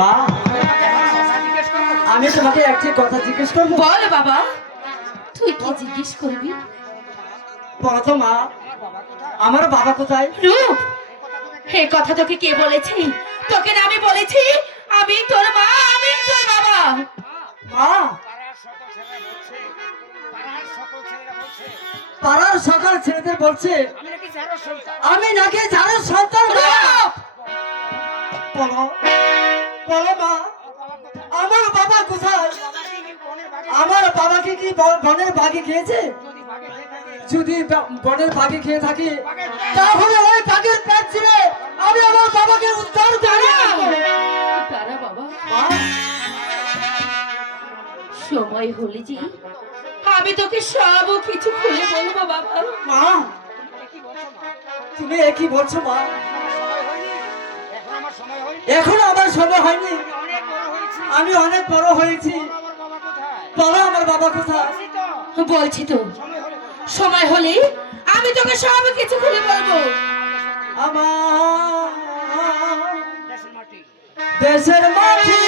মা, আমি তোমাকে একটি কথা জিজ্ঞেস করবো। বল বাবা, তুই কি জিজ্ঞেস করবি? বলো তো মা, আমার বাবা কোথায়? রূপ, এই কথা তোকে কে বলেছে? তোকে না আমি বলেছি আমি তোর মা, আমি তোর বাবা। মা, পাড়ার সকল ছেলেদের বলছে আমি নাকি যার সন্তান। রূপ, বলো বলো মা, আমার বাবা কোথায়? আমার বাবাকে কি বনের বাঘে খেয়েছে? যদি বনের বাঘে খেয়ে থাকে তাহলে ওই বাঘের পেট ছিঁড়ে আমি আমার বাবাকে উদ্ধার করি। দাঁড়া বাবা, মা, সময় হলে যে আমি তোকে সব কিছু খুলে বলবো বাবা। মা, তুমি একই বলছো মা? এখন আমার সময় হয়নি, আমি অনেক বড় হয়েছি। বলো আমার বাবা কোথায়? বলছি তো, সময় হলে আমি তোকে সব কিছু খুলে বলবো। আমার দেশের মাটি